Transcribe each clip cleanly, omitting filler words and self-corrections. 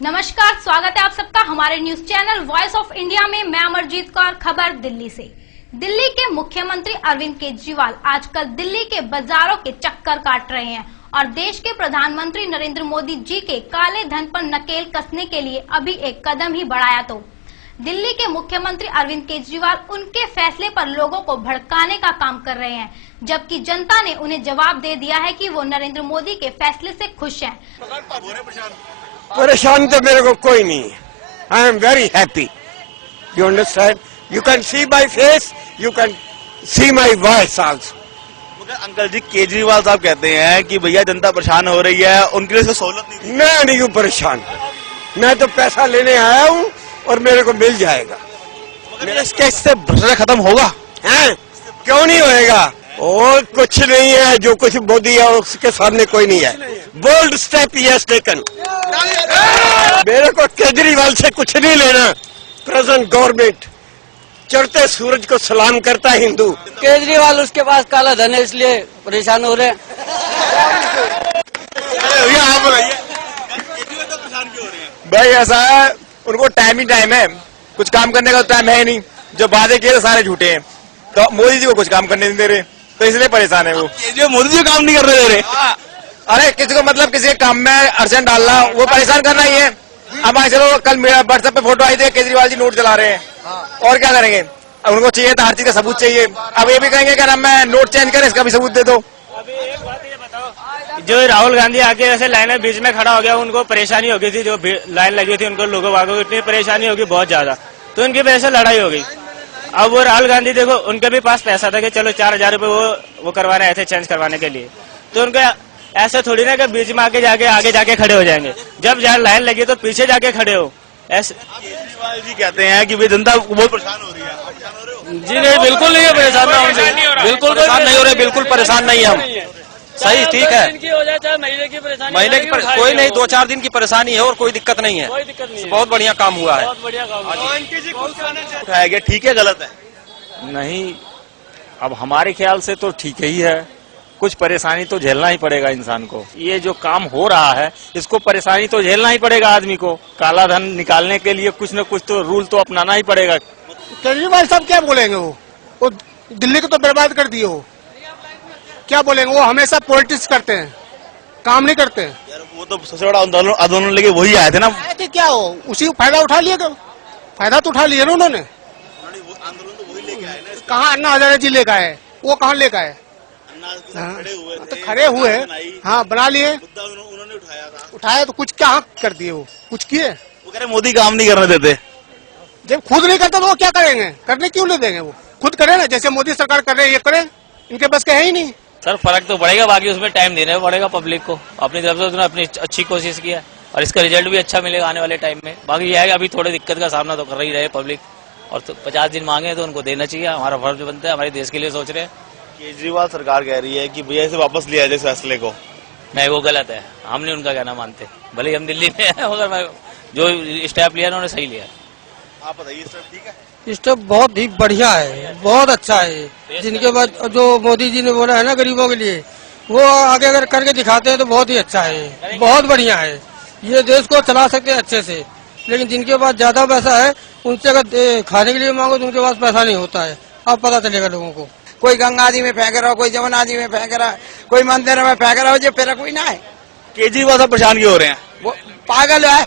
नमस्कार, स्वागत है आप सबका हमारे news channel voice of India में। मैं अमरजीत कौर, खबर दिल्ली से। दिल्ली के मुख्यमंत्री अरविंद केजरीवाल आजकल दिल्ली के बाजारों के चक्कर काट रहे हैं और देश के प्रधानमंत्री नरेंद्र मोदी जी के काले धन पर नकेल कसने के लिए अभी एक कदम ही बढ़ाया तो दिल्ली के मुख्यमंत्री अरविंद केजरीवाल उनके फैसले पर लोगों को भड़काने का काम कर रहे हैं, जबकि जनता ने उन्हें जवाब दे दिया है कि वो नरेंद्र मोदी के फैसले से खुश हैं। परेशान तो मेरे को कोई नहीं है। I am very happy. You understand? You can see my face, you can see my voice also. Uncle ji, Kejriwal साहब कहते हैं कि भैया जनता परेशान हो रही है, उनके लिए सहूलत नहीं थी। मैं नहीं हूँ परेशान, मैं तो पैसा लेने आया हूँ और मेरे को मिल जाएगा। मेरा इससे भ्रष्टाचार खत्म होगा? हैं? क्यों नहीं होएगा? और कुछ नहीं है, जो कुछ मोदी है उसके सामने कोई नहीं है। Bold step yes taken. मेरे को केजरीवाल से कुछ नहीं लेना। प्रेजेंट गवर्नमेंट चढ़ते सूरज को सलाम करता है हिंदू। केजरीवाल उसके पास काला धन है इसलिए परेशान हो रहे हैं। भाई ऐसा है, उनको टाइम ही टाइम है, कुछ काम करने का टाइम है नहीं। जो वादे किए सारे झूठे हैं, तो मोदी जी को कुछ काम करने नहीं दे रहे, तो इसलिए परेशान है वो। जो मोदी जी काम नहीं करने दे रहे। अरे किसी को मतलब किसी के काम में अर्जेंट डालना, वो परेशान करना ही है। अब मान चलो कल मेरा व्हाट्सएप पे फोटो आई थी, केजरीवाल जी नोट चला रहे हैं, और क्या करेंगे? अब उनको चाहिए था, हर चीज का सबूत चाहिए। अब ये भी कहेंगे क्या नाम है, नोट चेंज करें, इसका भी सबूत दे दो। जो राहुल गांधी आके ऐसे लाइन में बीच में खड़ा हो गया, उनको परेशानी हो गई थी, जो लाइन लगी थी उनको लोगों वागों को इतनी परेशानी होगी बहुत ज्यादा, तो उनकी वजह से लड़ाई हो गई। अब वो राहुल गांधी देखो, उनके भी पास पैसा था कि चलो 4000 रुपए वो करवाने आए थे चेंज करवाने के लिए, तो उनको ऐसे थोड़ी ना कि बीच में आगे जाके खड़े हो जाएंगे। जब जहाँ लाइन लगी तो पीछे जाके खड़े हो। ऐसे केजरीवाल जी कहते हैं कि भाई जनता बहुत परेशान हो रही है। जी नहीं, बिल्कुल नहीं है परेशान, बिल्कुल परेशान नहीं हो रहे, बिल्कुल परेशान नहीं है हम। सही, ठीक है। महीने की कोई नहीं, 2-4 दिन की परेशानी है और कोई दिक्कत नहीं है। बहुत बढ़िया काम हुआ है। उठाया गया, ठीक है गलत है? नहीं, अब हमारे ख्याल से तो ठीक ही है। कुछ परेशानी तो झेलना ही पड़ेगा इंसान को। ये जो काम हो रहा है इसको परेशानी तो झेलना ही पड़ेगा आदमी को। काला धन निकालने के लिए कुछ न कुछ तो रूल तो अपनाना ही पड़ेगा। केजरीवाल साहब क्या बोलेंगे? वो दिल्ली को तो बर्बाद कर दिए। वो क्या बोलेंगे? वो हमेशा पॉलिटिक्स करते हैं, काम नहीं करते हैं। यार वो तो सबसे बड़ा आंदोलन लेके वही आए थे ना। आए थे क्या? हो उसी को फायदा उठा लिया, फायदा तो उठा लिया ना उन्होंने। आंदोलन तो वही लेके आए ना। कहाँ अन्ना हजारे जी लेकर आए? वो कहाँ लेकर आए? तो खड़े हुए, हाँ, बना लिए। उन्होंने उठाया तो कुछ क्या कर दिए? वो कुछ किए? वो कह रहे मोदी काम नहीं करने देते। जब खुद नहीं करते तो वो क्या करेंगे? करने क्यों नहीं देंगे? वो खुद करे ना, जैसे मोदी सरकार कर रहे हैं, ये करे। इनके बस के है ही नहीं। सर फर्क तो पड़ेगा, बाकी उसमें टाइम देना पड़ेगा पब्लिक को। अपनी तरफ से उसने अपनी अच्छी कोशिश किया और इसका रिजल्ट भी अच्छा मिलेगा आने वाले टाइम में। बाकी यह है कि अभी थोड़ी दिक्कत का सामना तो कर रही रहे पब्लिक, और तो 50 दिन मांगे तो उनको देना चाहिए। हमारा फर्ज बनता है, हमारे देश के लिए सोच रहे हैं। केजरीवाल सरकार कह रही है कि भैया इसे वापस लिया जाए इस फैसले को। नहीं, वो गलत है, हम नहीं उनका कहना मानते। भले हम दिल्ली में हैं, मगर जो स्टेप लिया उन्होंने सही लिया। आप बताइए, स्टेप ठीक है? स्टेप बहुत ही बढ़िया है, बहुत अच्छा है। जिनके बाद जो मोदी जी ने बोला है ना गरीबों के लिए, वो आगे अगर करके दिखाते हैं तो बहुत ही अच्छा है, बहुत बढ़िया है। ये देश को चला सकते हैं अच्छे से। लेकिन जिनके पास ज्यादा पैसा है, उनसे अगर खाने के लिए मांगो तो उनके पास पैसा नहीं होता है। अब पता चलेगा लोगों को। कोई गंगा जी में फेंक रहा हो, कोई जमुना जी में फेंक रहा है, कोई मंदिर में फेंक रहा हो, जो फिर कोई ना है। केजरीवाल साहब परेशान क्यों हो रहे हैं? वो पागल है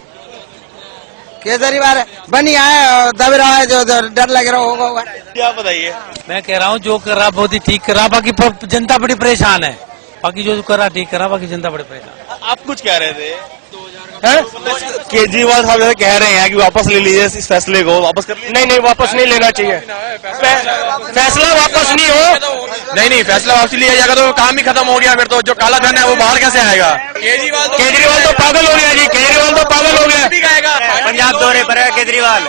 केजरीवाल, बनी है, दब रहा है, जो डर लग रहा होगा। क्या बताइए? मैं कह रहा हूँ जो कर रहा बहुत ही ठीक कर रहा, बाकी जनता बड़ी परेशान है। बाकी जो कर रहा ठीक कर रहा, बाकी जनता बड़ी परेशान। आप कुछ कह रहे थे? केजरीवाल साहब जैसे कह रहे हैं कि वापस ले लीजिए इस फैसले को, वापस कर लीजिए। नहीं, वापस नहीं लेना चाहिए। फैसला वापस नहीं हो। नहीं, फैसला वापस लिया जाएगा तो काम ही खत्म हो गया। फिर तो जो काला धन है वो बाहर कैसे आएगा? केजरीवाल तो पागल हो गया जी, केजरीवाल तो पागल हो गया। पंजाब दौरे पर है केजरीवाल।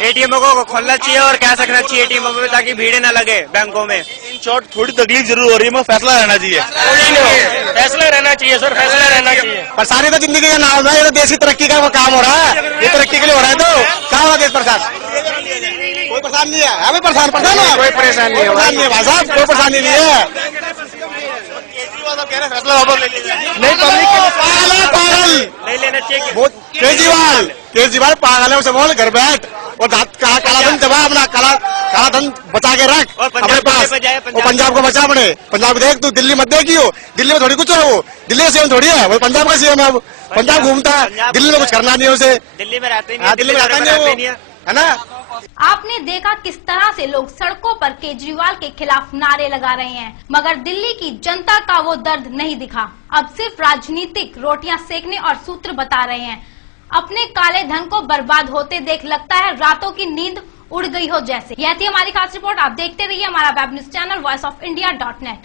एटीएम को खोलना चाहिए और कैश रखना चाहिए एटीएम में, ताकि भीड़ न लगे बैंकों में। इन शॉर्ट थोड़ी तकलीफ जरूर हो रही है, मगर फैसला रहना चाहिए। फैसला रहना चाहिए सर, फैसला रहना चाहिए। परेशानी तो जिंदगी का नाम है, ये तो देश की तरक्की का वो काम हो रहा है। ये तरक्की के लिए हो रहा है, तो क्या हुआ देश परेशान? कोई परेशान नहीं है। हमें परेशान है, कोई परेशान नहीं है भाई साहब, कोई परेशानी नहीं है। सब कह रहे हैं फैसला वापस ले लिया जाए। नहीं पब्लिक पागल नहीं लेना चाहिए। वो केजरीवाल पागल है, उसे बोल घर बैठ और काला धन दबा, अपना काला धन बचा के रख और पंजाब अपने पास, को बचाए, और पंजाब को बचा अपने। पंजाब देख तू, दिल्ली मत देखी हो, दिल्ली में थोड़ी कुछ है, वो दिल्ली का सीएम थोड़ी है, वो पंजाब का सीएम है। अब पंजाब घूमता है, दिल्ली में कुछ करना नहीं है उसे। दिल्ली में रहते दिल्ली में रहता नहीं है ना। आपने देखा किस तरह से लोग सड़कों पर केजरीवाल के खिलाफ नारे लगा रहे हैं, मगर दिल्ली की जनता का वो दर्द नहीं दिखा। अब सिर्फ राजनीतिक रोटियां सेकने और सूत्र बता रहे हैं। अपने काले धन को बर्बाद होते देख लगता है रातों की नींद उड़ गई हो जैसे। यह थी हमारी खास रिपोर्ट। आप देखते रहिए हमारा वेब न्यूज चैनल voiceofindia.net।